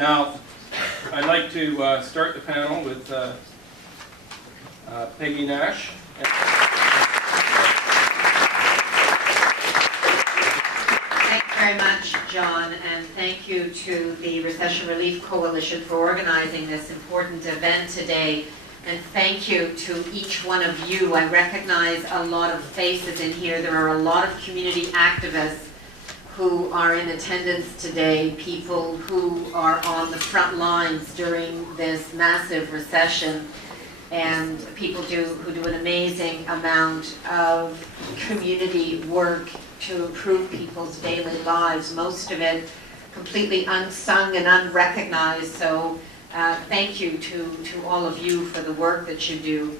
Now, I'd like to start the panel with Peggy Nash. Thanks very much, John, and thank you to the Recession Relief Coalition for organizing this important event today. And thank you to each one of you. I recognize a lot of faces in here. There are a lot of community activists who are in attendance today, people who are on the front lines during this massive recession, and people who do an amazing amount of community work to improve people's daily lives, most of it completely unsung and unrecognized. So thank you to all of you for the work that you do.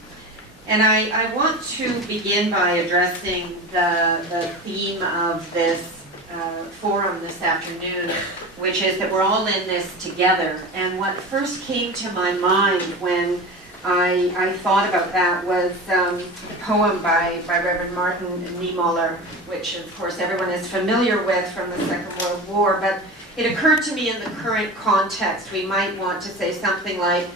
And I want to begin by addressing the theme of this forum this afternoon, which is that we're all in this together. And what first came to my mind when I thought about that was a poem by Reverend Martin Niemöller, which of course everyone is familiar with from the Second World War, but it occurred to me in the current context we might want to say something like,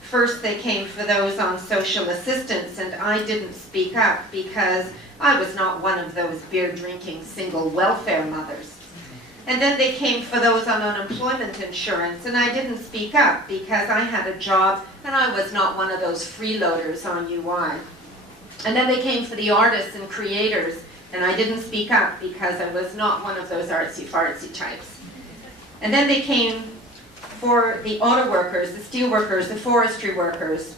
first they came for those on social assistance and I didn't speak up because I was not one of those beer-drinking single welfare mothers. And then they came for those on unemployment insurance and I didn't speak up because I had a job and I was not one of those freeloaders on UI. And then they came for the artists and creators and I didn't speak up because I was not one of those artsy-fartsy types. And then they came for the auto workers, the steel workers, the forestry workers,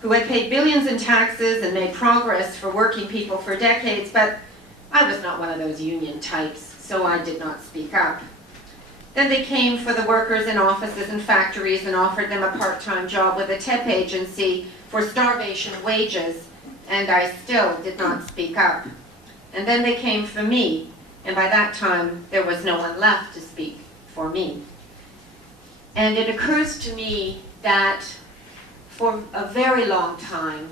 who had paid billions in taxes and made progress for working people for decades, but I was not one of those union types, so I did not speak up. Then they came for the workers in offices and factories and offered them a part-time job with a temp agency for starvation wages, and I still did not speak up. And then they came for me, and by that time there was no one left to speak for me. And it occurs to me that for a very long time,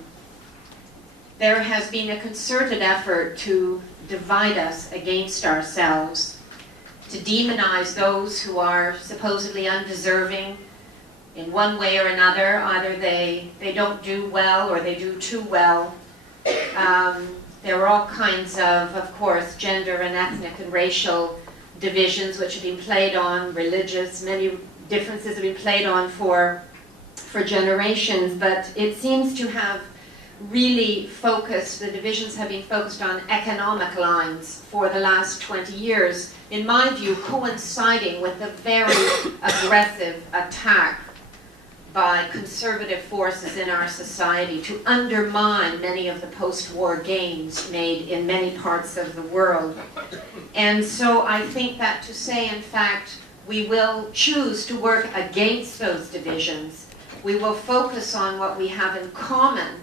there has been a concerted effort to divide us against ourselves, to demonize those who are supposedly undeserving in one way or another. Either they don't do well or they do too well. There are all kinds of course, gender and ethnic and racial divisions which have been played on, religious, many differences have been played on for generations, but it seems to have really focused, the divisions have been focused on economic lines for the last 20 years, in my view, coinciding with the very aggressive attack by conservative forces in our society to undermine many of the post-war gains made in many parts of the world. And so I think that to say, in fact, we will choose to work against those divisions. We will focus on what we have in common,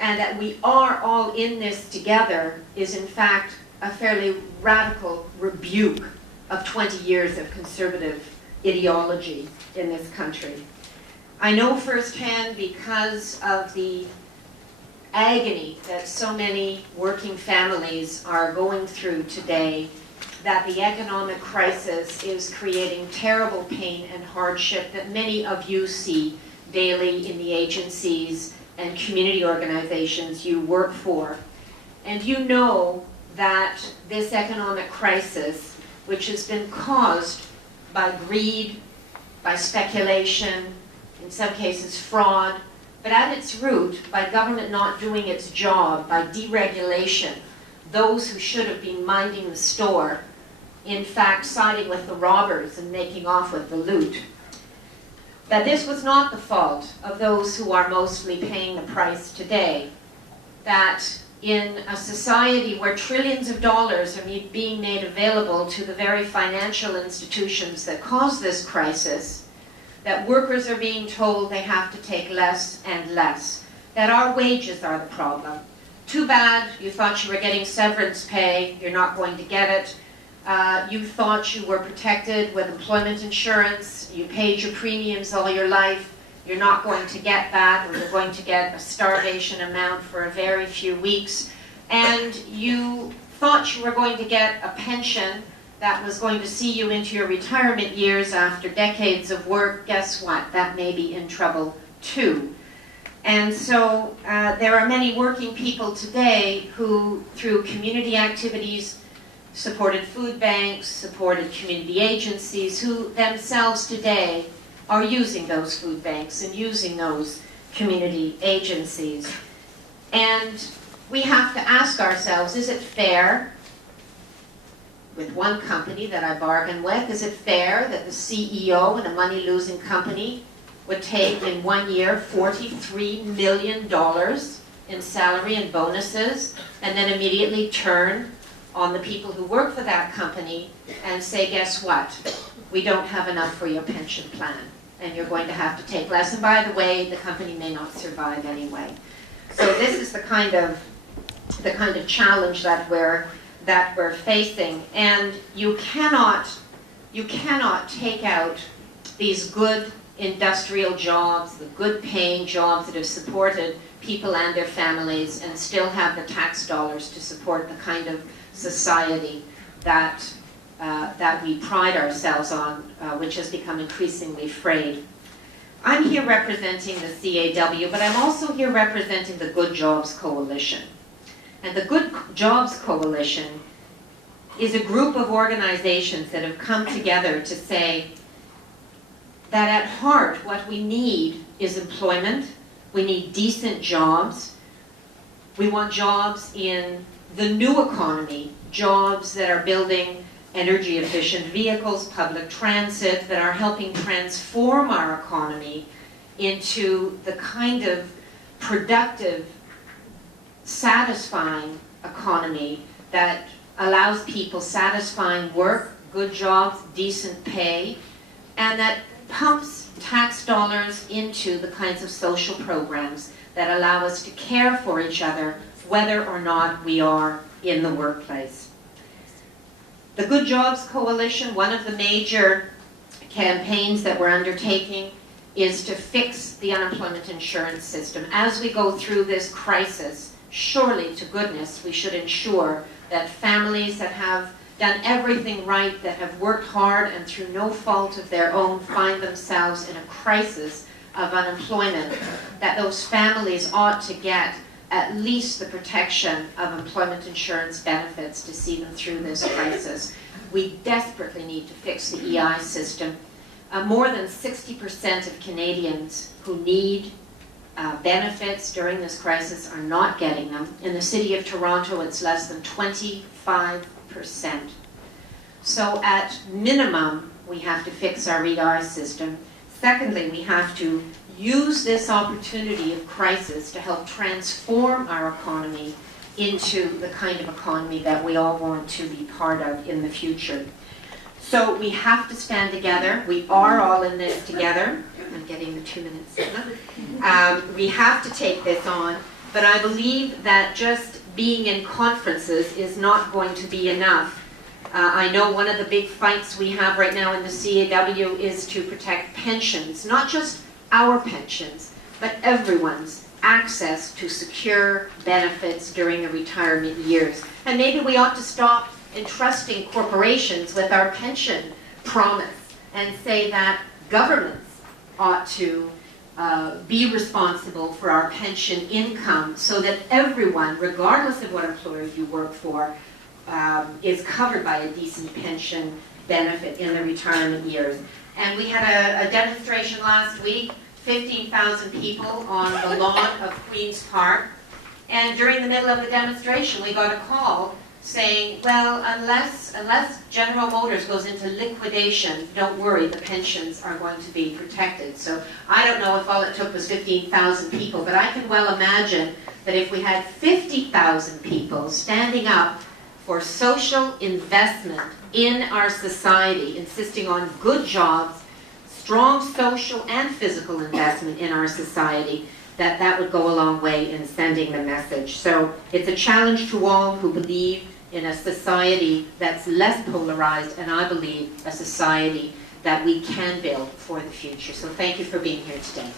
and that we are all in this together is in fact a fairly radical rebuke of 20 years of conservative ideology in this country. I know firsthand, because of the agony that so many working families are going through today, that the economic crisis is creating terrible pain and hardship that many of you see daily in the agencies and community organizations you work for. And you know that this economic crisis, which has been caused by greed, by speculation, in some cases fraud, but at its root by government not doing its job, by deregulation, those who should have been minding the store, in fact siding with the robbers and making off with the loot. That this was not the fault of those who are mostly paying the price today. That in a society where trillions of dollars are being made available to the very financial institutions that cause this crisis, that workers are being told they have to take less and less, that our wages are the problem. Too bad, you thought you were getting severance pay, you're not going to get it. You thought you were protected with employment insurance, you paid your premiums all your life, you're not going to get that, or you're going to get a starvation amount for a very few weeks. And you thought you were going to get a pension that was going to see you into your retirement years after decades of work, guess what? That may be in trouble too. And so there are many working people today who, through community activities, supported food banks, supported community agencies, who themselves today are using those food banks and using those community agencies. And we have to ask ourselves, is it fair with one company that I bargain with, is it fair that the CEO in a money-losing company would take in 1 year $43 million in salary and bonuses and then immediately turn on the people who work for that company and say, guess what? We don't have enough for your pension plan and you're going to have to take less. And by the way, the company may not survive anyway. So this is the kind of challenge that we're facing, and you cannot take out these good industrial jobs, the good paying jobs that have supported people and their families, and still have the tax dollars to support the kind of society that we pride ourselves on, which has become increasingly frayed. I'm here representing the CAW, but I'm also here representing the Good Jobs Coalition. And the Good Jobs Coalition is a group of organizations that have come together to say that at heart what we need is employment. We need decent jobs. We want jobs in the new economy, jobs that are building energy efficient vehicles, public transit, that are helping transform our economy into the kind of productive, satisfying economy that allows people satisfying work, good jobs, decent pay, and that pumps tax dollars into the kinds of social programs that allow us to care for each other whether or not we are in the workplace. The Good Jobs Coalition, one of the major campaigns that we're undertaking is to fix the unemployment insurance system. As we go through this crisis, surely to goodness we should ensure that families that have done everything right, that have worked hard and through no fault of their own find themselves in a crisis of unemployment, that those families ought to get at least the protection of employment insurance benefits to see them through this crisis. We desperately need to fix the EI system. More than 60% of Canadians who need benefits during this crisis are not getting them. In the city of Toronto, it's less than 25%. So at minimum, we have to fix our EI system. Secondly, we have to use this opportunity of crisis to help transform our economy into the kind of economy that we all want to be part of in the future. So we have to stand together. We are all in this together. I'm getting the 2 minutes signal. We have to take this on, but I believe that just being in conferences is not going to be enough. I know one of the big fights we have right now in the CAW is to protect pensions, not just our pensions, but everyone's access to secure benefits during the retirement years. And maybe we ought to stop entrusting corporations with our pension promise and say that governments ought to be responsible for our pension income so that everyone, regardless of what employer you work for, is covered by a decent pension benefit in the retirement years. And we had a demonstration last week, 15,000 people on the lawn of Queen's Park. And during the middle of the demonstration, we got a call saying, well, unless General Motors goes into liquidation, don't worry, the pensions are going to be protected. So I don't know if all it took was 15,000 people, but I can well imagine that if we had 50,000 people standing up for social investment in our society, insisting on good jobs, strong social and physical investment in our society, that would go a long way in sending the message. So it's a challenge to all who believe in a society that's less polarized, and I believe a society that we can build for the future. So thank you for being here today.